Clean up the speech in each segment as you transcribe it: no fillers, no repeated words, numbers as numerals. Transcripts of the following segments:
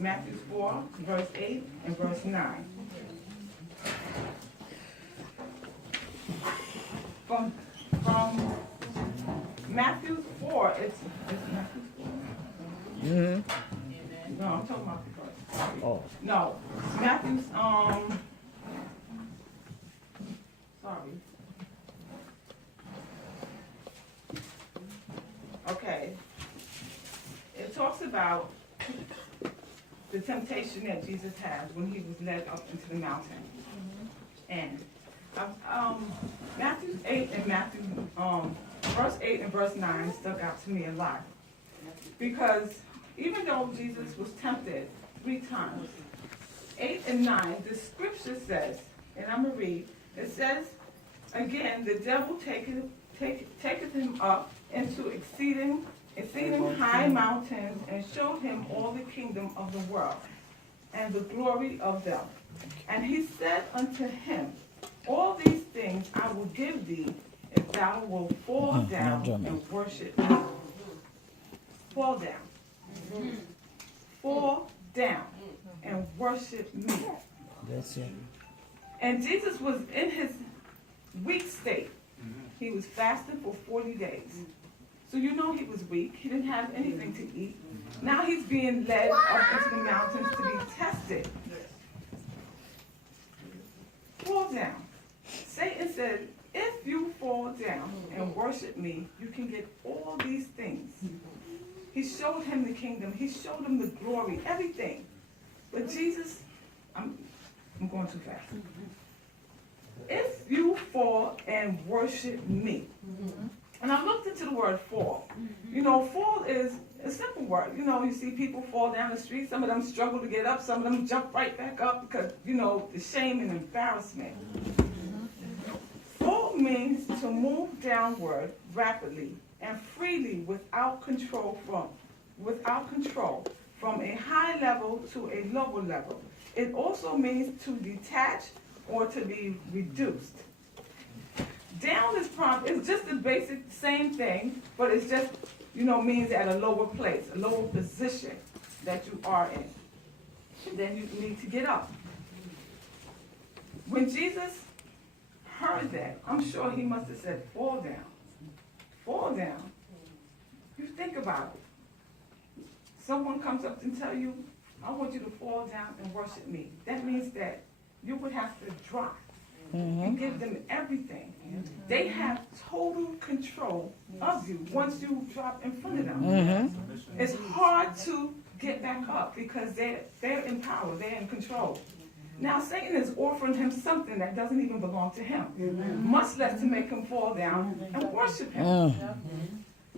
Matthew 4, verse 8 and verse 9. From Matthew 4, it's Matthew 4. No, I'm talking about the first. Oh. No, Matthew's, sorry. Okay. It talks about the temptation that Jesus had when he was led up into the mountain. And Matthew 8 and verse 8 and verse 9 stuck out to me a lot. Because even though Jesus was tempted 3 times, 8 and 9, the scripture says, and I'm going to read, it says, again, the devil taketh him up into exceeding high mountains and showed him all the kingdom of the world and the glory of them. And he said unto him, all these things I will give thee if thou wilt fall down and worship me. Fall down. Fall down and worship me. That's it. And Jesus was in his weak state. He was fasting for 40 days. So you know he was weak. He didn't have anything to eat. Now he's being led up into the mountains to be tested. Fall down. Satan said, if you fall down and worship me, you can get all these things. He showed him the kingdom. He showed him the glory, everything. But Jesus, I'm going too fast. If you fall and worship me, and I looked into the word fall. You know, fall is a simple word. You know, you see people fall down the street. Some of them struggle to get up. Some of them jump right back up because, you know, the shame and embarrassment. Fall means to move downward rapidly and freely without control from a high level to a lower level. It also means to detach or to be reduced. Down is it's just the basic same thing, but it's just, you know, means at a lower place, a lower position that you are in. Then you need to get up. When Jesus heard that, I'm sure he must have said, fall down. Fall down. You think about it. Someone comes up and tell you, I want you to fall down and worship me. That means that you would have to drop and give them everything. They have total control of you once you drop in front of them. It's hard to get back up because they're in power, they're in control. Now Satan is offering him something that doesn't even belong to him, much less to make him fall down and worship him.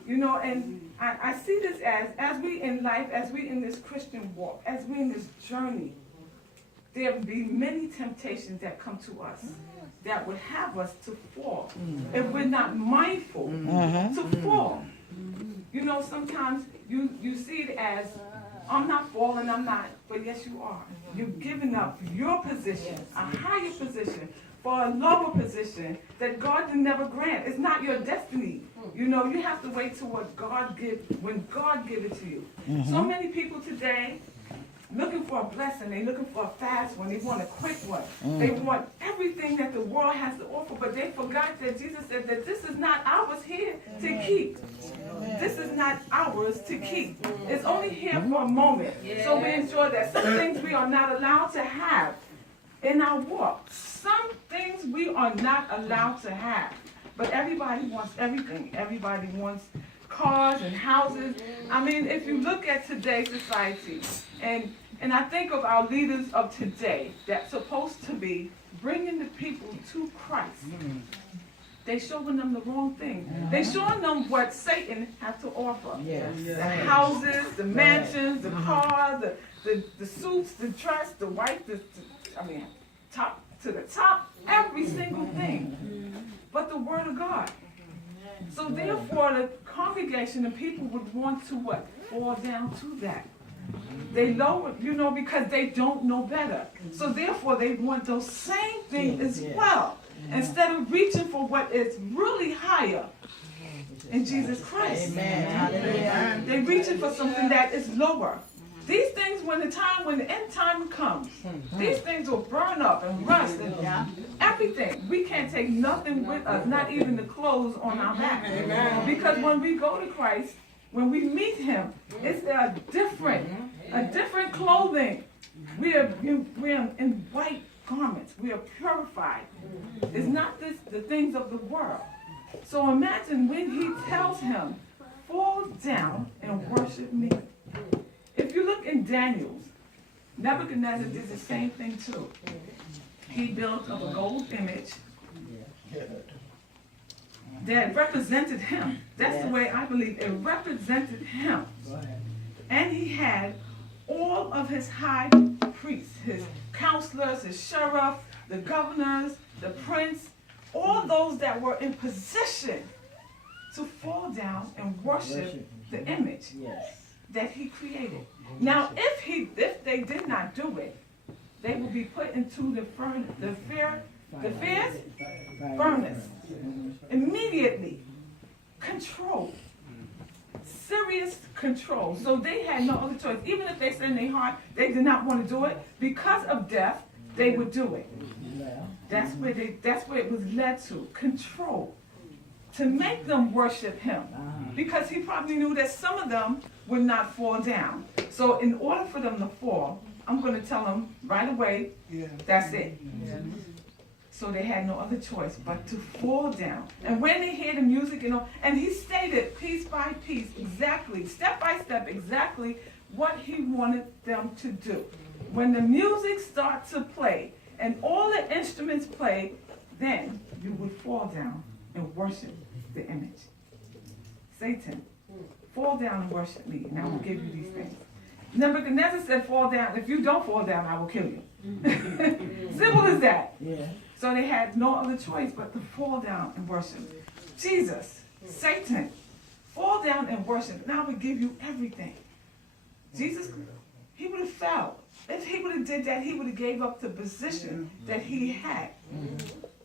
You know, and I see this as we in life, as we in this Christian walk, as we in this journey, there will be many temptations that come to us that would have us to fall if we're not mindful to fall. You know, sometimes you see it as, I'm not falling, I'm not, but yes you are. You're giving up your position, a higher position, for a lower position that God can never grant. It's not your destiny. You know, you have to wait till what God gives, when God gives it to you. So many people today looking for a blessing, they're looking for a fast one, they want a quick one. They want everything that the world has to offer, but they forgot that Jesus said that this is not ours here to keep. This is not ours to keep. It's only here for a moment. So we ensure that some things we are not allowed to have in our walk. Some things we are not allowed to have. But everybody wants everything. Everybody wants cars and houses. I mean, if you look at today's society, and I think of our leaders of today that's supposed to be bringing the people to Christ, they're showing them the wrong thing. They're showing them what Satan has to offer. The houses, the mansions, the cars, the suits, the dress, the wife, top to the top, every single thing. But the word of God. So therefore, the congregation and people would want to what? Fall down to that. They lower, you know, because they don't know better. So therefore, they want those same things as well. Instead of reaching for what is really higher in Jesus Christ. They're reaching for something that is lower. These things, when the end time comes, these things will burn up and rust and everything. We can't take nothing with us, not even the clothes on our back. Because when we go to Christ, when we meet Him, it's a different clothing. We are in white garments. We are purified. It's not the things of the world. So imagine when He tells him, fall down and worship me. If you look in Daniel's, Nebuchadnezzar did the same thing too. He built up a gold image that represented him. That's the way I believe it represented him. And he had all of his high priests, his counselors, his sheriff, the governors, the prince, all those that were in position to fall down and worship the image that he created. Now, if they did not do it, they will be put into the fierce furnace. Immediately. Control. Serious control. So they had no other choice. Even if they said in their heart they did not want to do it, because of death, they would do it. That's where it was led to. Control. To make them worship him. Because he probably knew that some of them would not fall down. So in order for them to fall, I'm going to tell them right away, that's it. So they had no other choice but to fall down. And when they hear the music, and he stated piece by piece, exactly, step by step, exactly what he wanted them to do. When the music starts to play and all the instruments play, then you would fall down and worship the image. Satan, fall down and worship me, and I will give you these things. Nebuchadnezzar said, fall down. If you don't fall down, I will kill you. Simple as that. So they had no other choice but to fall down and worship. Jesus, Satan, fall down and worship, and I will give you everything. Jesus, he would have fell. If he would have did that, he would have gave up the position that he had.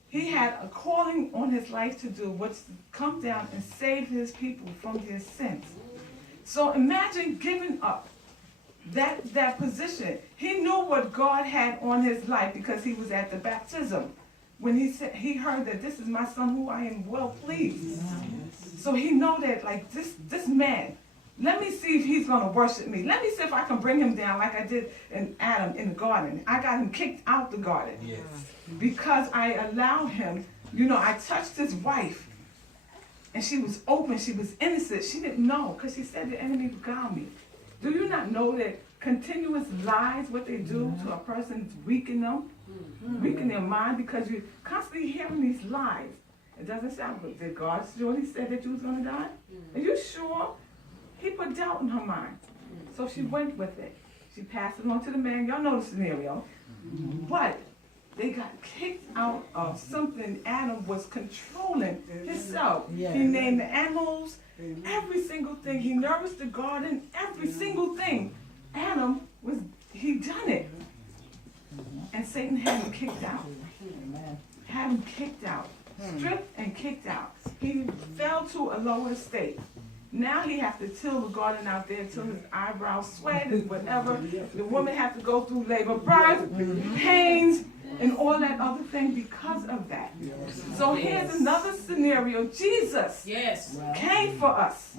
He had a calling on his life to do, which to come down and save his people from their sins. So imagine giving up that position. He knew what God had on his life because he was at the baptism. When he heard that this is my son who I am well pleased. So he know that like this man, let me see if he's going to worship me. Let me see if I can bring him down like I did in Adam in the garden. I got him kicked out the garden. Because I allowed him, I touched his wife. And she was open, she was innocent. She didn't know because she said the enemy beguiled me. Do you not know that continuous lies, what they do to a person, weaken them? Weaken their mind because you're constantly hearing these lies. It doesn't sound good. Did God surely say that you was going to die? Are you sure? He put doubt in her mind. So she went with it. She passed it on to the man. Y'all know the scenario. But they got kicked out of something Adam was controlling himself. He named the animals, every single thing. He nourished the garden, every single thing. Adam he done it. And Satan had him kicked out. Had him kicked out. Stripped and kicked out. He fell to a lower state. Now he has to till the garden out there till his eyebrows sweat and whatever. The woman has to go through labor, birth, pains, and all that other thing because of that. So here's another scenario. Jesus came for us.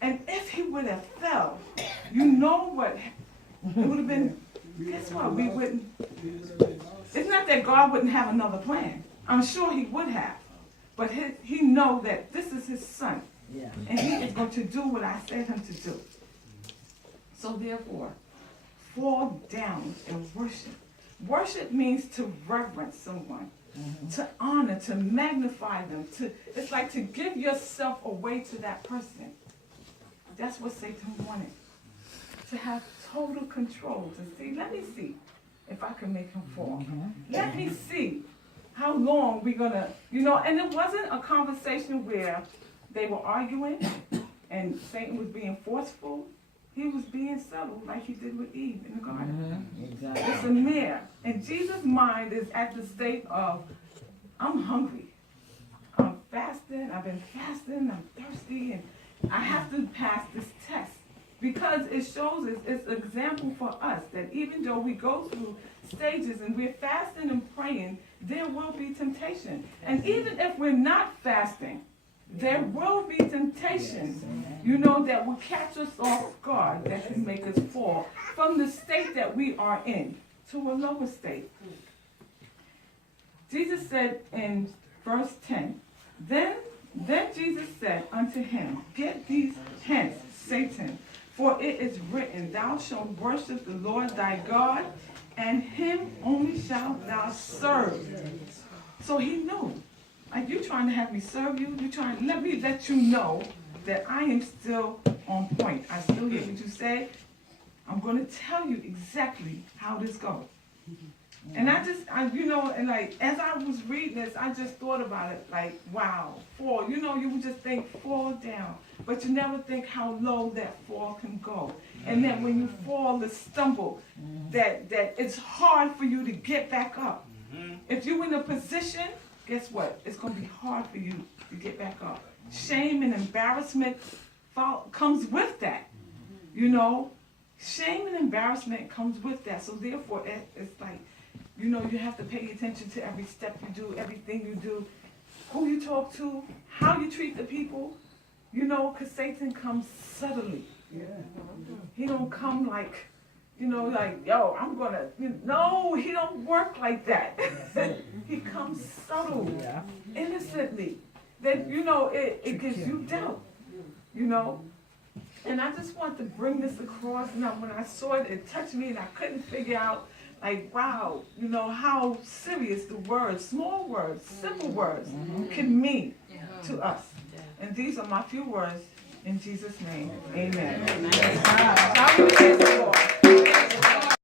And if he would have fell, you know what? It would have been, guess what? We wouldn't. It's not that God wouldn't have another plan. I'm sure he would have. But he know that this is his son. And he is going to do what I said him to do. So therefore, fall down and worship. Worship means to reverence someone, to honor, to magnify them. It's like to give yourself away to that person. That's what Satan wanted. To have total control. Let me see if I can make him fall. Let me see how long we're going to, and it wasn't a conversation where they were arguing and Satan was being forceful. He was being subtle like he did with Eve in the garden. Exactly. It's a mere. And Jesus' mind is at the state of, I'm hungry. I'm fasting. I've been fasting. I'm thirsty. And I have to pass this test. Because it shows us, it's an example for us that even though we go through stages and we're fasting and praying, there will be temptation. And even if we're not fasting, there will be temptations, that will catch us off guard, that can make us fall from the state that we are in to a lower state. Jesus said in verse 10, Then Jesus said unto him, Get these hence, Satan, for it is written, Thou shalt worship the Lord thy God, and him only shalt thou serve. So he knew. Like, you trying to have me serve you? You trying to let you know that I am still on point. I still hear what you say. I'm going to tell you exactly how this goes. And and like, as I was reading this, I just thought about it, like, wow, fall. You would just think, fall down. But you never think how low that fall can go. And that when you fall, the stumble, that it's hard for you to get back up. If you're in a position, guess what? It's going to be hard for you to get back up. Shame and embarrassment comes with that. Shame and embarrassment comes with that. So therefore, it's like, you have to pay attention to every step you do, everything you do, who you talk to, how you treat the people, because Satan comes subtly. Yeah. He don't come like, yo, I'm going to, no, he don't work like that. He comes subtle, innocently, that, it gives you doubt, And I just want to bring this across. Now, when I saw it, it touched me, and I couldn't figure out, like, wow, how serious the words, small words, simple words, can mean to us. And these are my few words in Jesus' name. Amen. Amen.